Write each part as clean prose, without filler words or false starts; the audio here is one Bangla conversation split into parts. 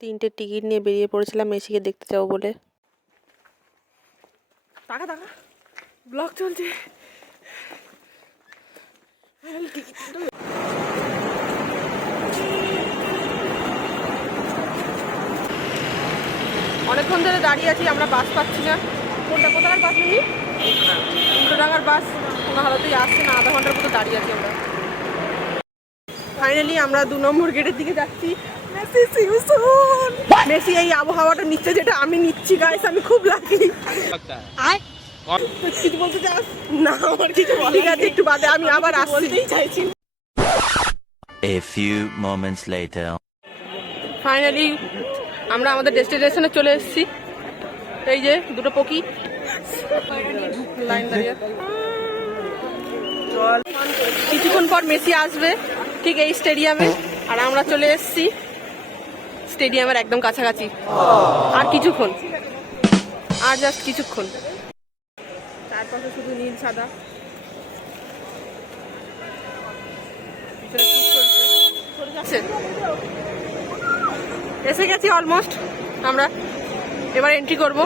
তিনটে টিকিট নিয়ে বেরিয়ে পড়েছিলাম মেসিকে দেখতে যাবো বলে। টাকা টাকা ব্লগ চলছে। অনেকক্ষণ ধরে দাঁড়িয়ে আছি, আমরা বাস পাচ্ছি না। কোথাকার বাস নেই? উল্টোডাঙ্গার বাস কোনো হালতেই আসছে না। আধা ঘন্টার মতো দাঁড়িয়ে আছি আমরা। ফাইনালি আমরা 2 নম্বর গেটের দিকে যাচ্ছি। মেসি এই আবহাওয়াটা নিচ্ছে যেটা আমি নিচ্ছি গাইস, আমি খুব লাকি। কিছু বলতে চাস? না আমার কিছু ঠিক আছে, একটু বাদে আমি আবার আসতেই চাইছি। A few moments later. Finally আমরা আমাদের ডেস্টিনেশনে চলে এসেছি। এই যে দুটো পকি লাইন দাঁড়িয়ে। কিছুক্ষণ পর মেসি আসবে ঠিক এই স্টেডিয়ামে, আর আমরা চলে এসেছি স্টেডিয়ামের একদম কাছাকাছি। আর কিছুক্ষণ, আর জাস্ট কিছুক্ষণ। চারপাশে শুধু নীল সাদা। এসে গেছি অলমোস্ট আমরা, এবার এন্ট্রি করব।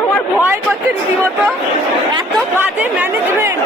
আমার ভয় করছে রীতিমতো, এত বাজে ম্যানেজমেন্ট।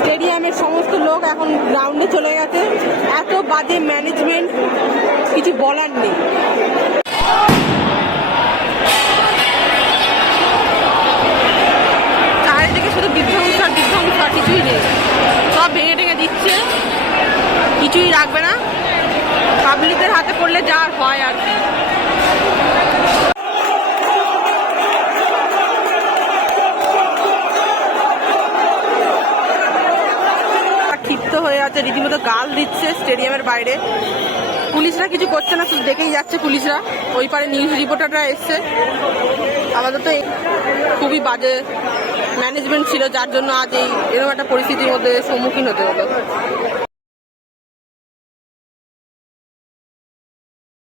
স্টেডিয়ামের সমস্ত লোক এখন গ্রাউন্ডে চলে গেছে। এত বাজে ম্যানেজমেন্ট, কিছু বলার নেই। চারিদিকে শুধু বিধ্বংস আর বিধ্বংস, আর কিছুই নেই। সব ভেঙে টেঙে দিচ্ছে, কিছুই রাখবে না। পাবলিকের হাতে পড়লে যা হয় আর কি। হয়ে আছে, রীতিমতো গাল দিচ্ছে স্টেডিয়ামের বাইরে। পুলিশরা কিছু করছে না, শুধু দেখেই যাচ্ছে পুলিশরা। ওই পারে নিউজ রিপোর্টাররা এসছে। আমাদের তো খুবই বাজে ম্যানেজমেন্ট ছিল, যার জন্য আজ এই এরকম একটা পরিস্থিতির মধ্যে সম্মুখীন হতে হলো।